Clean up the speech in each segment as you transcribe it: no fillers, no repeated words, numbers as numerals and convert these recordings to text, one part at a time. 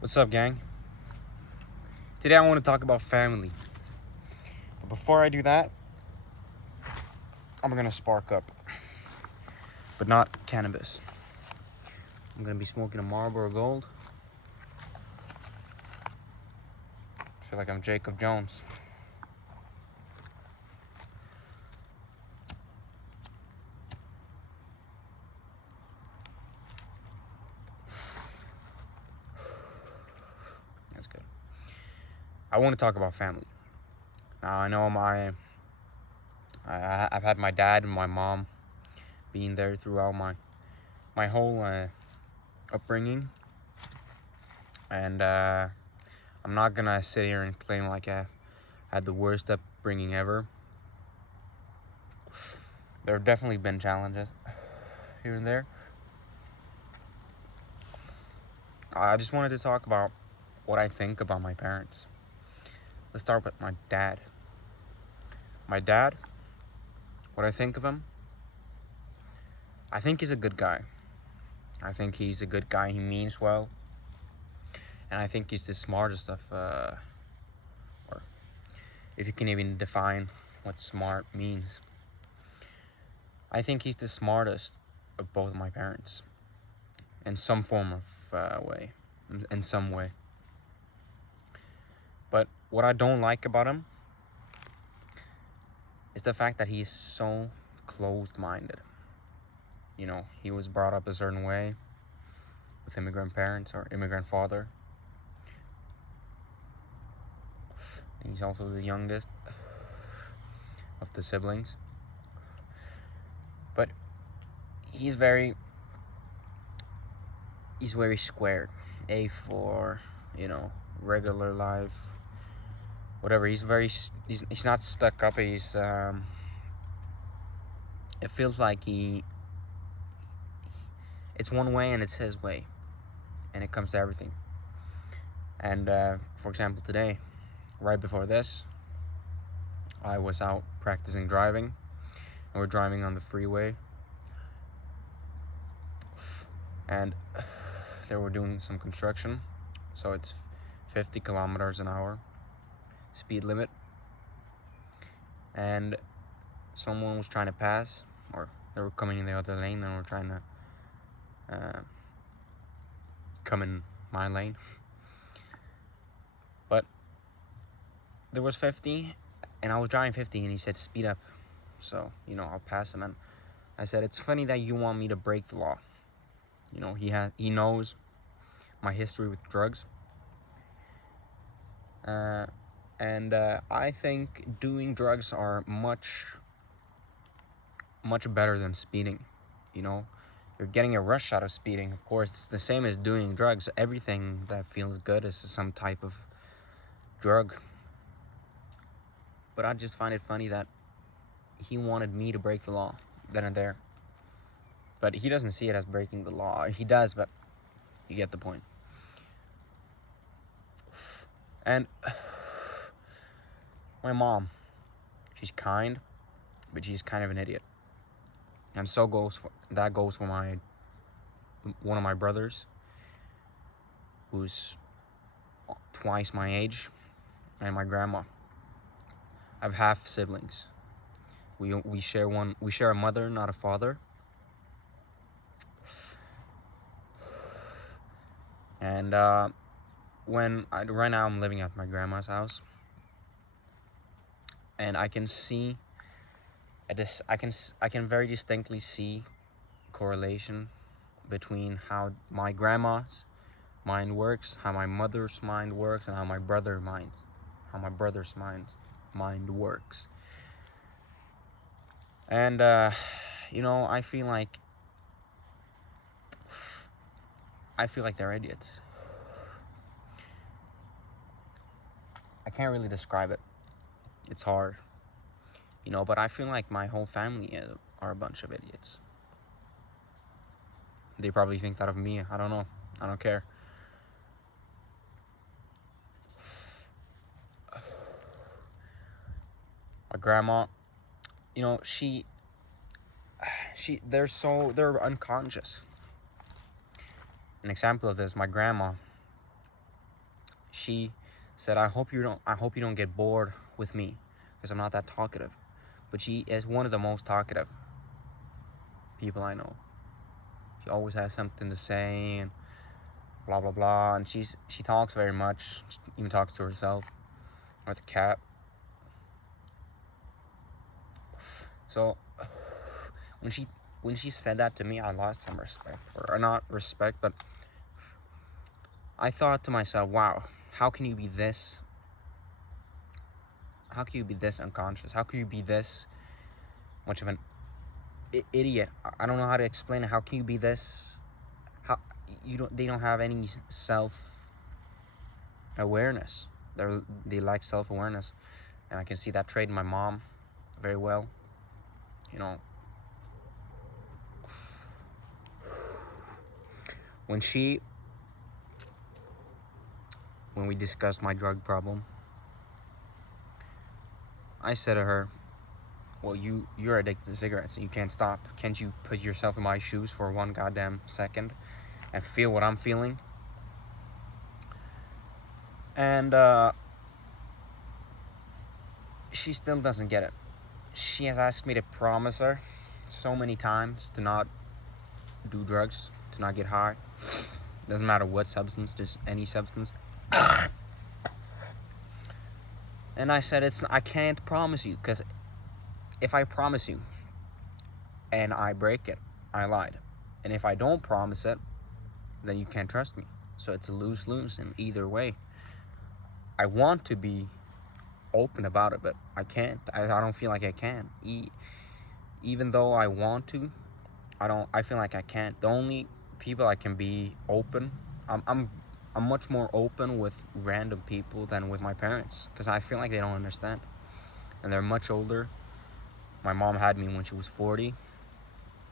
What's up, gang? Today I want to talk about family. But before I do that, I'm gonna spark up. But not cannabis. I'm gonna be smoking a Marlboro Gold. I feel like I'm Jacob Jones. That's good. I want to talk about family. Now I know I've had my dad and my mom being there throughout my whole upbringing, and I'm not gonna sit here and claim like I had the worst upbringing ever. There have definitely been challenges here and there. I just wanted to talk about what I think about my parents. Let's start with my dad. My dad, what I think of him, I think he's a good guy. I think he's a good guy. He means well. And I think he's the smartest of, or if you can even define what smart means. I think he's the smartest of both of my parents in some form of way, in some way. But what I don't like about him is the fact that he's so closed-minded. You know, he was brought up a certain way with immigrant parents or immigrant father. And he's also the youngest of the siblings. But he's very squared. A for, regular life. Whatever. He's not stuck up. It feels like it's one way and it's his way. And it comes to everything. And for example, today, right before this, I was out practicing driving, and we're driving on the freeway, and they were doing some construction, so it's 50 kilometers an hour speed limit, and someone was trying to pass, or they were coming in the other lane and were trying to come in my lane, but there was 50 and I was driving 50 and he said speed up, so I'll pass him. And I said, it's funny that you want me to break the law. He knows my history with drugs, and I think doing drugs are much better than speeding. You're getting a rush out of speeding. Of course, it's the same as doing drugs. Everything that feels good is some type of drug. But I just find it funny that he wanted me to break the law then and there. But he doesn't see it as breaking the law. He does, but you get the point. And my mom, she's kind, but she's kind of an idiot. And that goes for one of my brothers, who's twice my age, and my grandma. I have half siblings. We share a mother, not a father. And right now I'm living at my grandma's house, and I can very distinctly see correlation between how my grandma's mind works, how my mother's mind works, and how my brother's mind works. And I feel like they're idiots. I can't really describe it. It's hard. But I feel like my whole family are a bunch of idiots. They probably think that of me. I don't know. I don't care. My grandma, they're unconscious. An example of this, my grandma, she said, I hope you don't get bored with me, because I'm not that talkative. But she is one of the most talkative people I know. She always has something to say and blah blah blah, and she talks very much. She even talks to herself or the cat. So when she said that to me, I lost some respect for her. Or not respect, but I thought to myself, wow, how can you be this unconscious? How can you be this much of an idiot? I don't know how to explain it. How can you be this? How they don't have any self awareness. They lack self awareness, and I can see that trait in my mom very well. You know, when we discussed my drug problem, I said to her, well, you're addicted to cigarettes and you can't stop. Can't you put yourself in my shoes for one goddamn second and feel what I'm feeling? And she still doesn't get it. She has asked me to promise her so many times to not do drugs, to not get high. Doesn't matter what substance, just any substance. And I said, I can't promise you, because if I promise you and I break it, I lied. And if I don't promise it, then you can't trust me. So it's a lose-lose in either way. I want to be open about it, but I can't. I don't feel like I can. Even though I want to, I feel like I can't. The only people I can be open, I'm much more open with random people than with my parents, because I feel like they don't understand, and they're much older. My mom had me when she was 40,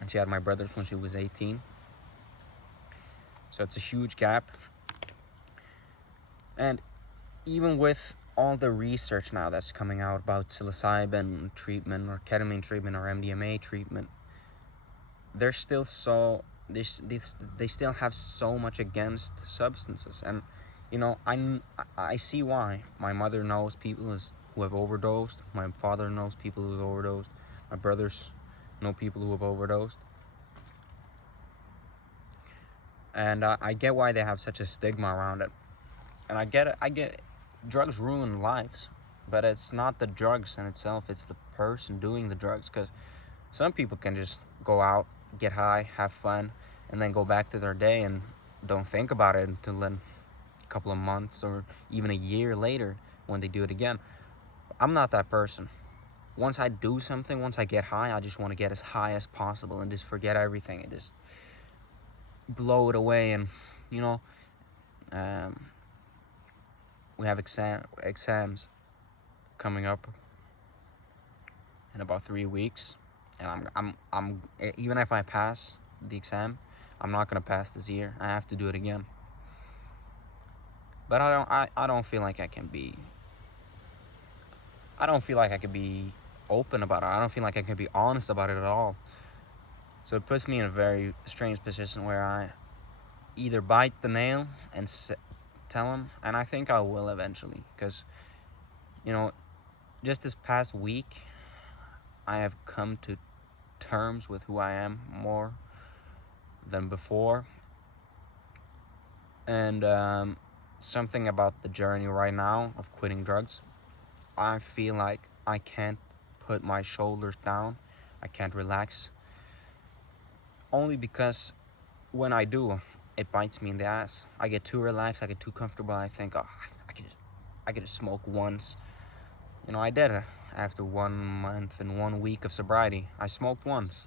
and she had my brothers when she was 18. So it's a huge gap. And even with all the research now that's coming out about psilocybin treatment or ketamine treatment or MDMA treatment, they're still they still have so much against substances. And you know, I see why. My mother knows people who have overdosed. My father knows people who have overdosed. My brothers know people who have overdosed. And I get why they have such a stigma around it. And I get it. Drugs ruin lives, but it's not the drugs in itself, it's the person doing the drugs. Because some people can just go out, get high, have fun, and then go back to their day and don't think about it until then a couple of months or even a year later when they do it again. I'm not that person. Once I do something, once I get high, I just want to get as high as possible and just forget everything and just blow it away. And you know, we have exams coming up in about 3 weeks, and I'm even if I pass the exam, I'm not gonna pass this year. I have to do it again. But I don't feel like I can be open about it. I don't feel like I can be honest about it at all. So it puts me in a very strange position where I either bite the nail and tell him, and I think I will eventually, because you know, just this past week I have come to terms with who I am more than before. And something about the journey right now of quitting drugs, I feel like I can't put my shoulders down, I can't relax, only because when I do, it bites me in the ass. I get too relaxed, I get too comfortable, I think, oh, I could just smoke once. You know, I did it. After 1 month and 1 week of sobriety, I smoked once.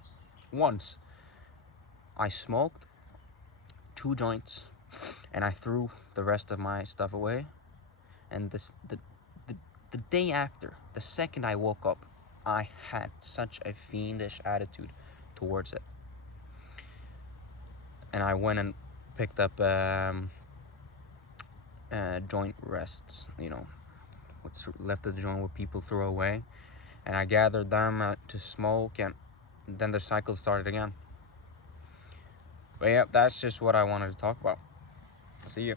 I smoked 2 joints, and I threw the rest of my stuff away. And the day after, the second I woke up, I had such a fiendish attitude towards it. And I went and picked up joint rests, you know, what's left of the joint what people throw away, and I gathered them to smoke, and then the cycle started again. But yeah, that's just what I wanted to talk about. See you.